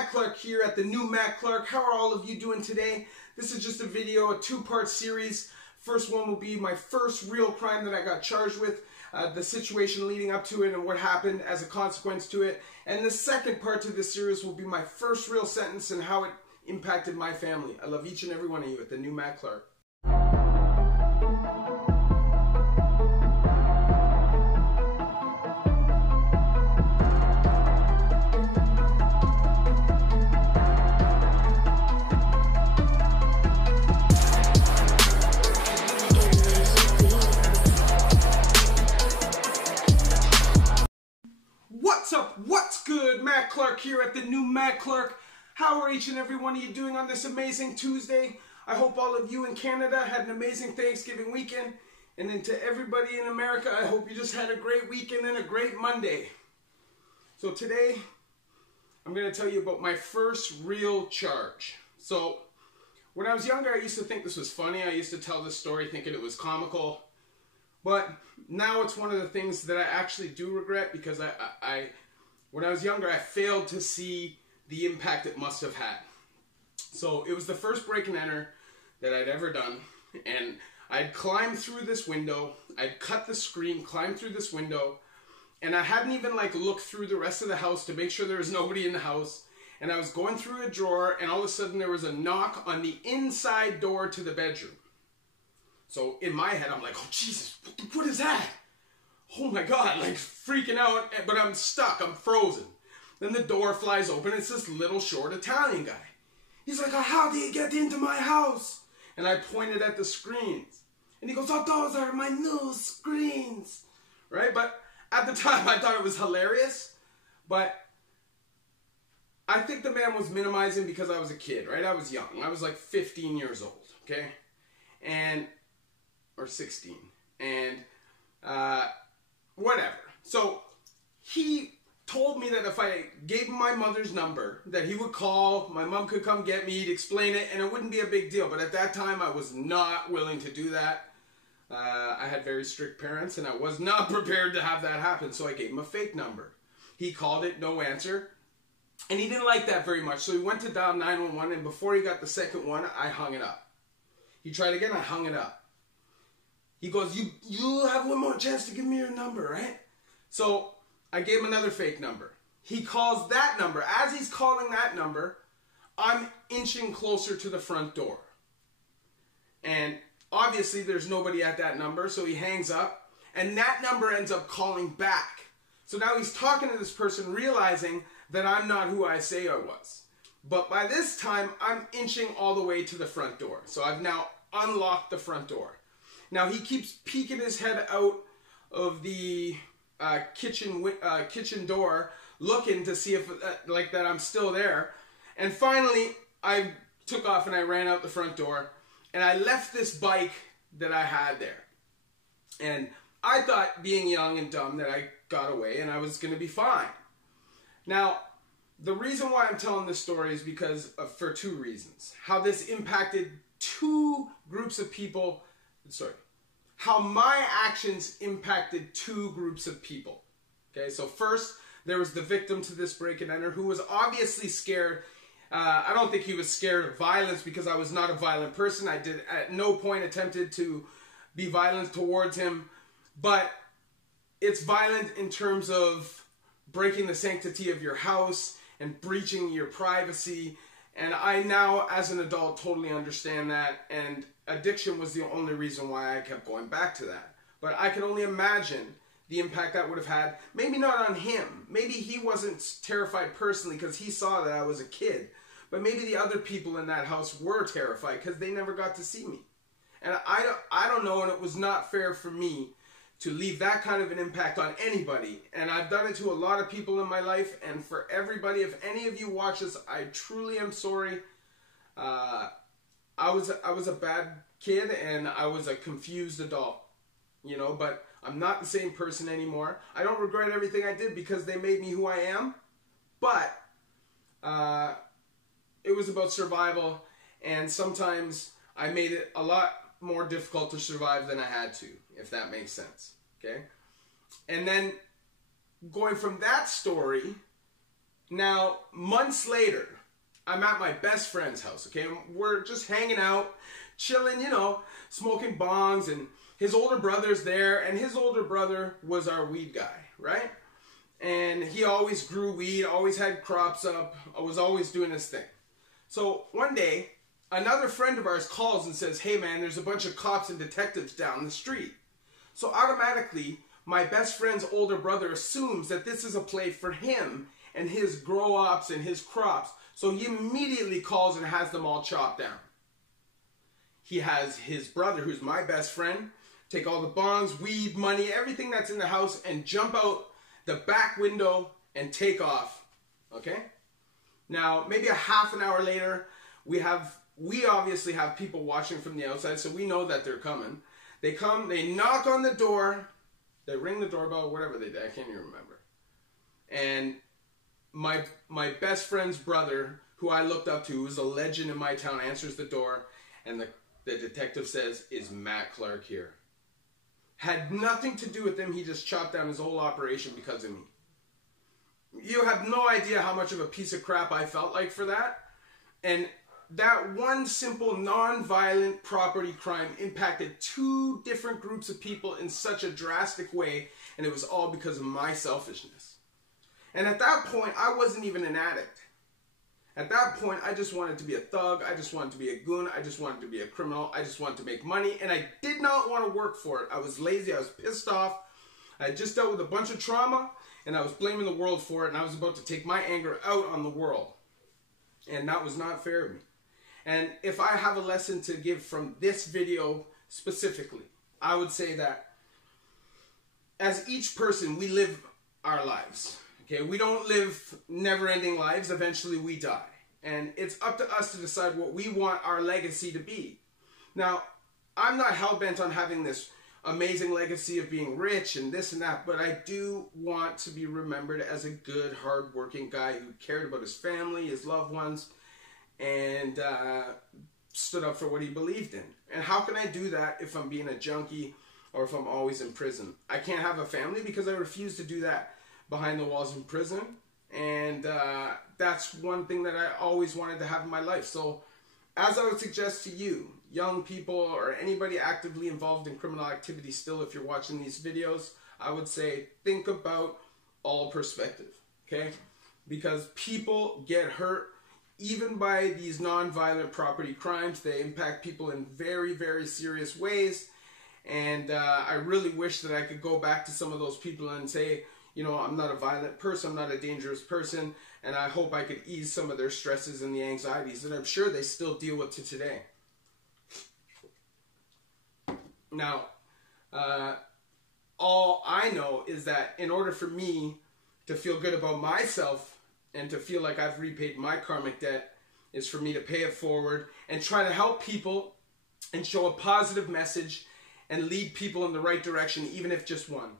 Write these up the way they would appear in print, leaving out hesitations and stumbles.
Matt Clark here at the new Matt Clark. How are all of you doing today? This is just a video, a two-part series. First one will be my first real crime that I got charged with, the situation leading up to it and what happened as a consequence to it. And the second part to this series will be my first real sentence and how it impacted my family. I love each and every one of you at the new Matt Clark. What's up? What's good? Matt Clark here at the new Matt Clark. How are each and every one of you doing on this amazing Tuesday? I hope all of you in Canada had an amazing Thanksgiving weekend. And then to everybody in America, I hope you just had a great weekend and a great Monday. So today, I'm going to tell you about my first real charge. So, when I was younger, I used to think this was funny. I used to tell this story thinking it was comical. But now it's one of the things that I actually do regret because when I was younger, I failed to see the impact it must have had. So it was the first break and enter that I'd ever done. And I'd climbed through this window. I'd cut the screen, climbed through this window. And I hadn't even looked through the rest of the house to make sure there was nobody in the house. And I was going through a drawer and all of a sudden there was a knock on the inside door to the bedroom. So in my head, I'm like, oh Jesus, what is that? Oh my God, freaking out, but I'm stuck, I'm frozen. Then the door flies open, it's this little short Italian guy. He's like, oh, how do you get into my house? And I pointed at the screens. And he goes, oh, those are my new screens. Right? But at the time, I thought it was hilarious. But I think the man was minimizing because I was a kid, right? I was young. I was like 15 years old, okay? Or 16. And whatever. So he told me that if I gave him my mother's number, that he would call, my mom could come get me, he'd explain it, and it wouldn't be a big deal. But at that time, I was not willing to do that. I had very strict parents, and I was not prepared to have that happen, so I gave him a fake number. He called it, no answer, and he didn't like that very much, so he went to dial 911, and before he got the second one, I hung it up. He tried again, I hung it up. He goes, you have one more chance to give me your number, right? So I gave him another fake number. He calls that number. As he's calling that number, I'm inching closer to the front door. And obviously there's nobody at that number, so he hangs up. And that number ends up calling back. So now he's talking to this person, realizing that I'm not who I say I was. But by this time, I'm inching all the way to the front door. So I've now unlocked the front door. Now he keeps peeking his head out of the kitchen door, looking to see if that I'm still there. And finally, I took off and I ran out the front door, and I left this bike that I had there. And I thought, being young and dumb, that I got away and I was going to be fine. Now, the reason why I'm telling this story is because for two reasons. How this impacted two groups of people. How my actions impacted two groups of people. Okay, so first, there was the victim to this break and enter who was obviously scared. I don't think he was scared of violence because I was not a violent person. I did at no point attempted to be violent towards him. But it's violent in terms of breaking the sanctity of your house and breaching your privacy. And I now, as an adult, totally understand that. And addiction was the only reason why I kept going back to that. But I can only imagine the impact that would have had. Maybe not on him. Maybe he wasn't terrified personally because he saw that I was a kid. But maybe the other people in that house were terrified because they never got to see me. And I don't know, and it was not fair for me to leave that kind of an impact on anybody. And I've done it to a lot of people in my life. And for everybody, if any of you watch this, I truly am sorry. I was a bad kid and I was a confused adult, you know, but I'm not the same person anymore. I don't regret everything I did because they made me who I am, but it was about survival, and sometimes I made it a lot more difficult to survive than I had to, if that makes sense, okay? And then going from that story Now, months later, I'm at my best friend's house, okay? We're just hanging out, chilling, you know, smoking bongs, and his older brother's there, and his older brother was our weed guy, right? And he always grew weed, always had crops up, was always doing his thing. So one day, another friend of ours calls and says, hey man, there's a bunch of cops and detectives down the street. So automatically, my best friend's older brother assumes that this is a play for him and his grow ops and his crops. So he immediately calls and has them all chopped down. He has his brother, who's my best friend, take all the bongs, weed, money, everything that's in the house and jump out the back window and take off, okay? Now, maybe a half an hour later, we obviously have people watching from the outside, so we know that they're coming. They come, they knock on the door, they ring the doorbell, whatever they did, I can't even remember. And my best friend's brother, who I looked up to, who's a legend in my town, answers the door, and the detective says, is Matt Clark here? Had nothing to do with him, he just chopped down his whole operation because of me. You have no idea how much of a piece of crap I felt like for that. And that one simple non-violent property crime impacted two different groups of people in such a drastic way, and it was all because of my selfishness. And at that point, I wasn't even an addict. At that point, I just wanted to be a thug, I just wanted to be a goon, I just wanted to be a criminal, I just wanted to make money, and I did not want to work for it. I was lazy, I was pissed off, I had just dealt with a bunch of trauma, and I was blaming the world for it, and I was about to take my anger out on the world. And that was not fair of me. And if I have a lesson to give from this video specifically, I would say that as each person, we live our lives. Okay, we don't live never-ending lives. Eventually we die. And it's up to us to decide what we want our legacy to be. Now, I'm not hell-bent on having this amazing legacy of being rich and this and that, but I do want to be remembered as a good, hard-working guy who cared about his family, his loved ones, and stood up for what he believed in. And how can I do that if I'm being a junkie or if I'm always in prison? I can't have a family because I refuse to do that behind the walls in prison. And that's one thing that I always wanted to have in my life. So as I would suggest to you, young people or anybody actively involved in criminal activity still, if you're watching these videos, I would say think about all perspective, okay? Because people get hurt even by these non-violent property crimes. They impact people in very, very serious ways. And I really wish that I could go back to some of those people and say, you know, I'm not a violent person, I'm not a dangerous person, and I hope I could ease some of their stresses and the anxieties that I'm sure they still deal with to today. Now, all I know is that in order for me to feel good about myself and to feel like I've repaid my karmic debt is for me to pay it forward and try to help people and show a positive message and lead people in the right direction, even if just one.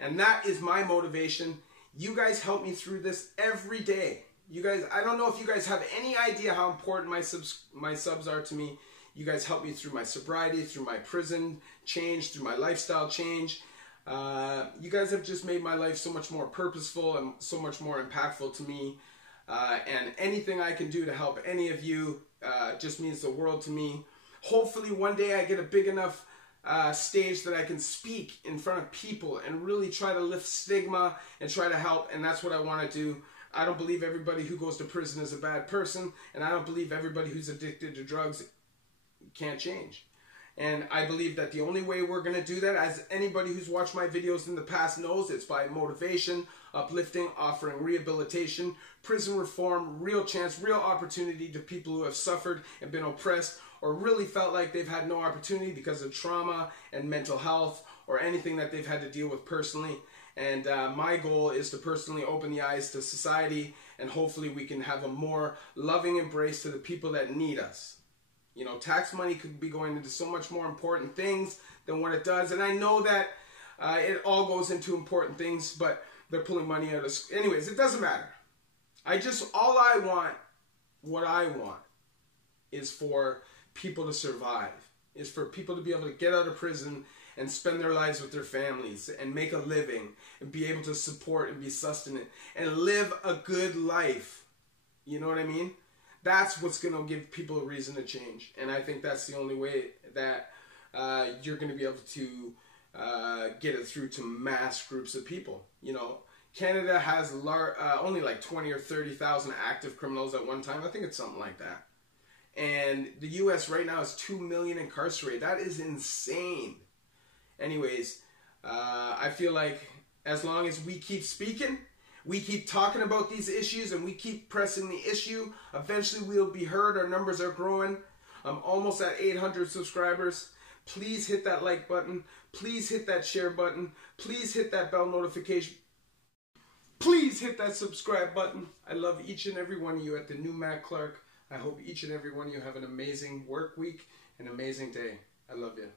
And that is my motivation. You guys help me through this every day. You guys, I don't know if you guys have any idea how important my subs are to me. You guys help me through my sobriety, through my prison change, through my lifestyle change. You guys have just made my life so much more purposeful and so much more impactful to me. And anything I can do to help any of you just means the world to me. Hopefully one day I get a big enough stage that I can speak in front of people and really try to lift stigma and try to help, and that's what I want to do. I don't believe everybody who goes to prison is a bad person, and I don't believe everybody who's addicted to drugs can't change. And I believe that the only way we're going to do that, as anybody who's watched my videos in the past knows, it's by motivation, uplifting, offering rehabilitation, prison reform, real chance, real opportunity to people who have suffered and been oppressed or really felt like they've had no opportunity because of trauma and mental health or anything that they've had to deal with personally. And my goal is to personally open the eyes to society, and hopefully we can have a more loving embrace to the people that need us. You know, tax money could be going into so much more important things than what it does. And I know that it all goes into important things, but they're pulling money out of... Anyways, it doesn't matter. All I want, what I want, is for people to survive. Is for people to be able to get out of prison and spend their lives with their families and make a living and be able to support and be sustenance and live a good life. You know what I mean? That's what's going to give people a reason to change. And I think that's the only way that you're going to be able to get it through to mass groups of people. You know, Canada has only like 20 or 30,000 active criminals at one time. I think it's something like that. And the U.S. right now is 2 million incarcerated. That is insane. Anyways, I feel like as long as we keep speaking, we keep talking about these issues, and we keep pressing the issue, eventually we'll be heard. Our numbers are growing. I'm almost at 800 subscribers. Please hit that like button. Please hit that share button. Please hit that bell notification. Please hit that subscribe button. I love each and every one of you at the new Matt Clark. I hope each and every one of you have an amazing work week, an amazing day. I love you.